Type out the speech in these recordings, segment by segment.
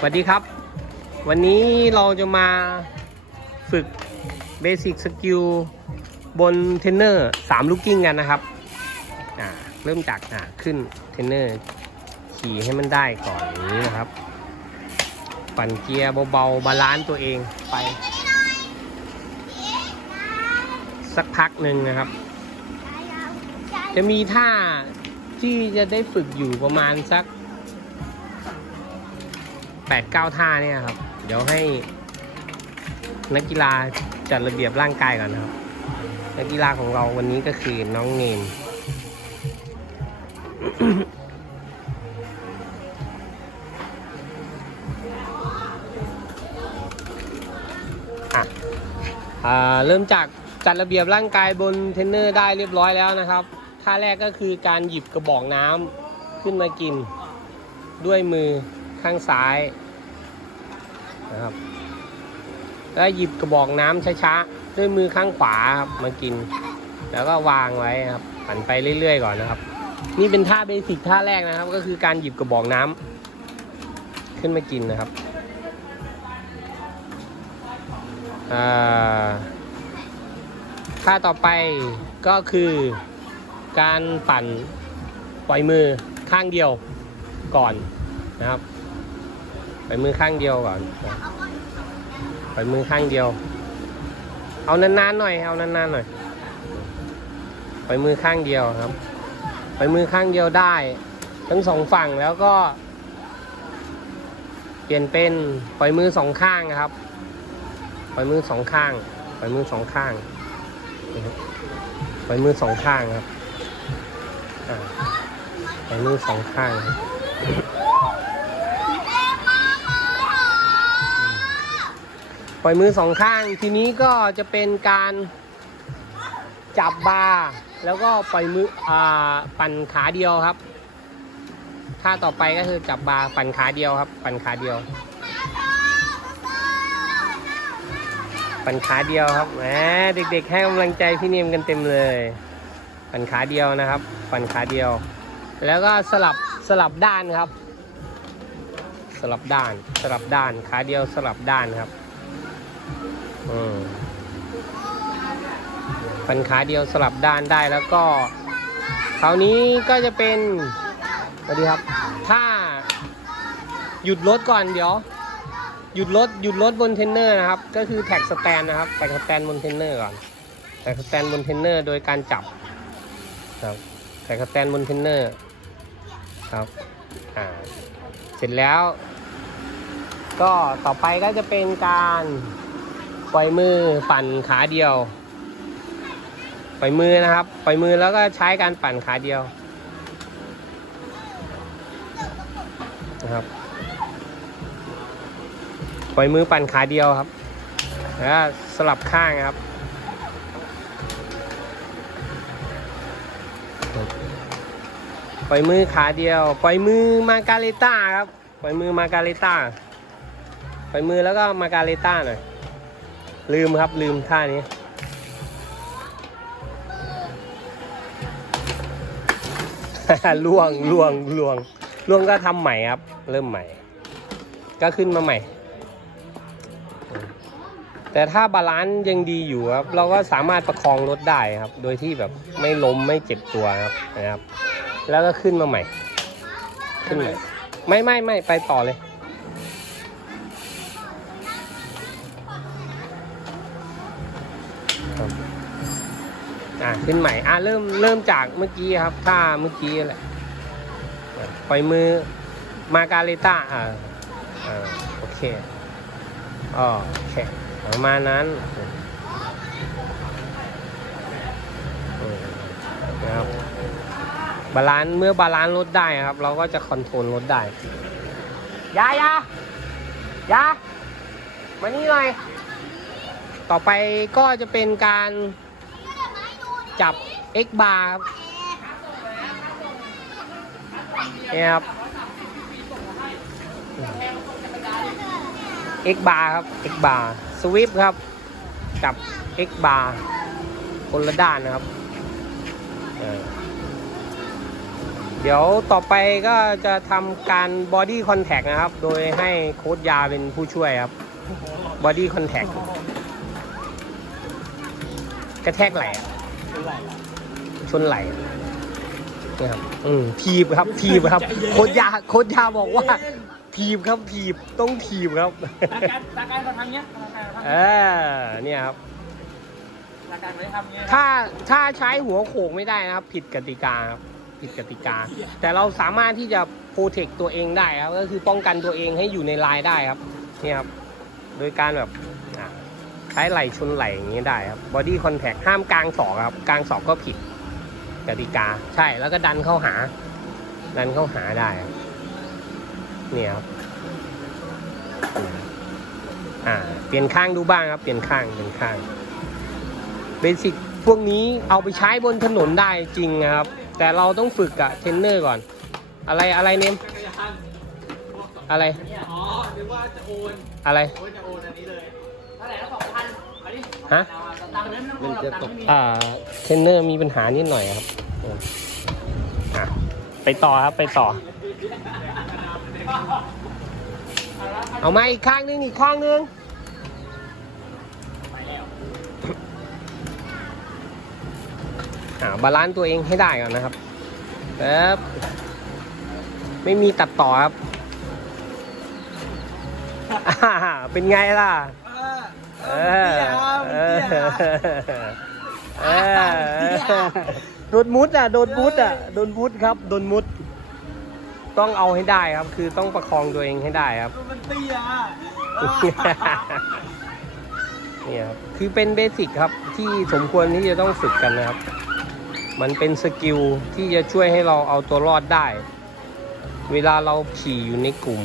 สวัสดีครับ วันนี้เราจะมาฝึกเบสิกสกิลบนเทนเนอร์สามลูกกิ้งกันนะครับอ่าเริ่มจากอ่าขึ้นเทนเนอร์ขี่ให้มันได้ก่อนอย่างนี้นะครับ ปั่นเกียร์เบาๆ บาลานซ์ตัวเองไป สักพักหนึ่งนะครับ จะมีท่าที่จะได้ฝึกอยู่ประมาณสัก แปดเก้าท่าเนี่ยครับ เดี๋ยวให้นักกีฬาจัดระเบียบร่างกายก่อนนะครับ นักกีฬาของเราวันนี้ก็คือน้องเนมอะอ่าเริ่มจากจัดระเบียบร่างกายบนเทรนเนอร์ได้เรียบร้อยแล้วนะครับ ท่าแรกก็คือการหยิบกระบอกน้ำขึ้นมากินด้วยมือ ข้างซ้ายนะครับแล้วหยิบกระบอกน้ำช้าๆด้วยมือข้างขวาครับมากิน แล้วก็วางไว้ครับปั่นไปเรื่อยๆก่อนนะครับ นี่เป็นท่าเบสิกท่าแรกนะครับ ก็คือการหยิบกระบอกน้ำขึ้นมากินนะครับท่าต่อไปก็คือการปั่นปล่อยมือข้างเดียวก่อนนะครับ ไปมือข้างเดียวก่อนไปมือข้างเดียว เอานานๆหน่อย เอานานๆหน่อย ไปมือข้างเดียวครับ ไปมือข้างเดียวได้ ทั้งสองฝั่งแล้วก็ เปลี่ยนเป็นปล่อยมือสองข้างนะครับ ปล่อยมือสองข้าง ปล่อยมือสองข้างปล่อยมือสองข้างครับปล่อยมือสองข้างครับ ปล่อยมือสองข้าง ทีนี้ก็จะเป็นการจับบาร์แล้วก็ปล่อยมืออปั่นขาเดียวครับท่าต่อไปก็คือจับบาร์ปั่นขาเดียวครับ ปั่นขาเดียว ปั่นขาเดียวครับแหมเด็ก ๆ ให้กำลังใจพี่เนียมกันเต็มเลย ปั่นขาเดียวนะครับ ปั่นขาเดียว แล้วก็สลับสลับด้านครับ สลับด้าน สลับด้านขาเดียวสลับด้านครับ ปันขาเดียวสลับด้านได้แล้วก็คราวนี้ก็จะเป็นสวัสดีครับ ถ้าหยุดรถก่อนเดี๋ยว หยุดรถหยุดรถบนเทรนเนอร์นะครับ ก็คือแท็กสแตนนะครับแท็กสแตนบนเทรนเนอร์ก่อนแท็กสแตนบนเทรนเนอร์โดยการจับครับแท็กสแตนบนเทรนเนอร์ครับอ่าเสร็จแล้ว ก็ต่อไปก็จะเป็นการ ปล่อยมือปั่นขาเดียว ปล่อยมือนะครับ ปล่อยมือแล้วก็ใช้การปั่นขาเดียวนะครับ ปล่อยมือปั่นขาเดียวครับแล้วสลับข้างครับปล่อยมือขาเดียว ปล่อยมือมาการเลต้าครับ ปล่อยมือมาการเลต้า ปล่อยมือแล้วก็มาการเลต้าหน่อย ลืมครับลืมท่านี้ ล่วงล่วงล่วงล่วงก็ทำใหม่ครับ เริ่มใหม่ ก็ขึ้นมาใหม่ แต่ถ้าบาลานซ์ยังดีอยู่ครับ เราก็สามารถประคองรถได้ครับ โดยที่แบบไม่ล้มไม่เจ็บตัวครับนะครับ แล้วก็ขึ้นมาใหม่ ขึ้นใหม่ ไม่ไม่ไม่ไปต่อเลย อะขึ้นใหม่อะเริ่มเริ่มจากเมื่อกี้ครับท่าเมื่อกี้แหละปล่อยมือมาการิต้าอ่าอ่าโอเคอ๋อโอเคประมาณนั้นนะครับบาลานซ์เมื่อบาลานซ์รถได้ครับ เราก็จะคอนโทรลรถได้ยายายามานี่หน่อยต่อไปก็จะเป็นการ จับ X bar ครับนี่ครับ X bar ครับ X bar สวิปครับ กับ X bar คนละด้านนะครับ เดี๋ยวต่อไปก็จะทำการบอดี้คอนแทคนะครับ โดยให้โค้ชยาเป็นผู้ช่วยครับบอดี้คอนแทคกระแทกไหล่ อะเป็นไรล่ะชนไหล่เนี่ยครับอืมทีบครับ ทีบครับ โค้ชยาโค้ชยาบอกว่า ทีบครับทีบต้องทีบครับตาการตาการเขาทำเงี้ยตาการเขาทำเอเงี้ยอเนี่ยครับตาการไม่ได้ทำเงี้ยถ้าถ้าใช้หัวโขกไม่ได้นะครับ ผิดกติกาครับผิดกติกา แต่เราสามารถที่จะโปรเทคตัวเองได้ครับก็คือป้องกันตัวเองให้อยู่ในลายได้ครับ เนี่ยครับ โดยการแบบอะใช้ไหล่ชนไหล่อย่างนี้ได้ครับบอดี้คอนแทคห้ามกลางศอกครับ กลางศอกก็ผิดกติกาใช่แล้วก็ดันเข้าหา ดันเข้าหาได้ครับเนี่ยครับอ่าเปลี่ยนข้างดูบ้างครับ เปลี่ยนข้างเปลี่ยนข้างเบสิกพวกนี้เอาไปใช้บนถนนได้จริงนะครับ แต่เราต้องฝึกกับเทรนเนอร์ก่อน อะไรอะไรเนมอะไร อ๋อนึกว่าจะโอน อะไรโอนจะโอนอันนี้เลย เท่าไหร่แล้วสองพันมาดิฮะตังค์นั้นไม่ต้องโอนหรอกตังค์ไม่มี อ่าเทรนเนอร์มีปัญหานิดหน่อยครับอะไปต่อครับไปต่อ เอามาอีกข้างนึงอีกข้างนึงอ่าบาลานซ์ตัวเองให้ได้ก่อนนะครับแป๊บไม่มีตัดต่อครับอ่าเป็นไงล่ะ เออเออเออโดนมุดอะ โดนมุดอะ โดนมุดครับ โดนมุด ต้องเอาให้ได้ครับ คือต้องประคองตัวเองให้ได้ครับ มันเตี้ยเนี่ยครับ คือเป็นเบสิกครับ ที่สมควรที่จะต้องฝึกกันนะครับ มันเป็นสกิลที่จะช่วยให้เราเอาตัวรอดได้ เวลาเราขี่อยู่ในกลุ่ม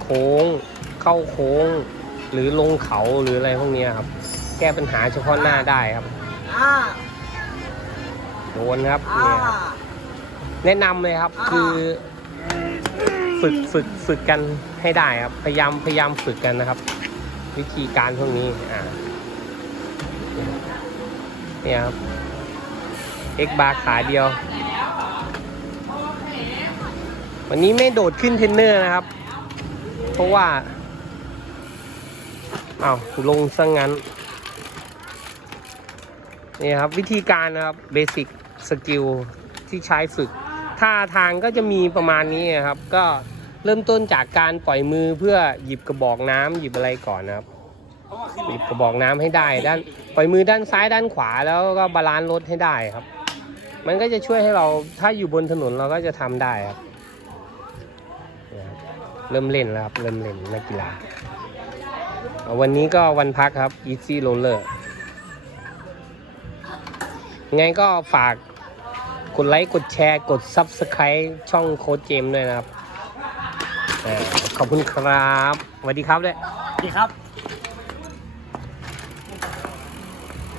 โค้ง เข้าโค้ง หรือลงเขาหรืออะไรพวกเนี้ยครับ แก้ปัญหาเฉพาะหน้าได้ครับอ่าโดนครับอ่าเนี่ยครับแนะนำเลยครับอ่าคือฝึกฝึกฝึกกันให้ได้ครับ พยายามพยายามฝึกกันนะครับ วิธีการพวกนี้อ่าเนี่ยครับ X บาร์ขาเดียว วันนี้ไม่โดดขึ้นเทรนเนอร์นะครับ เพราะว่า อ้าวลงซะงั้น นี่ครับวิธีการนะครับเบสิกสกิลที่ใช้ฝึกท่าทางก็จะมีประมาณนี้นะครับ ก็เริ่มต้นจากการปล่อยมือเพื่อหยิบกระบอกน้ำหยิบอะไรก่อนนะครับหยิบกระบอกน้ำให้ได้ด้านปล่อยมือด้านซ้ายด้านขวาแล้วก็บาลานซ์รถให้ได้ครับ มันก็จะช่วยให้เราถ้าอยู่บนถนนเราก็จะทำได้ครับนี่ครับ เริ่มเล่นแล้วครับ เริ่มเล่นนักกีฬา วันนี้ก็วันพักครับ Easy Roller ไงก็ฝากกดไลค์กดแชร์กด Subscribe ช่องโค้ดเจมด้วยนะครับ ขอบคุณครับสวัสดีครับด้วย ดีครับ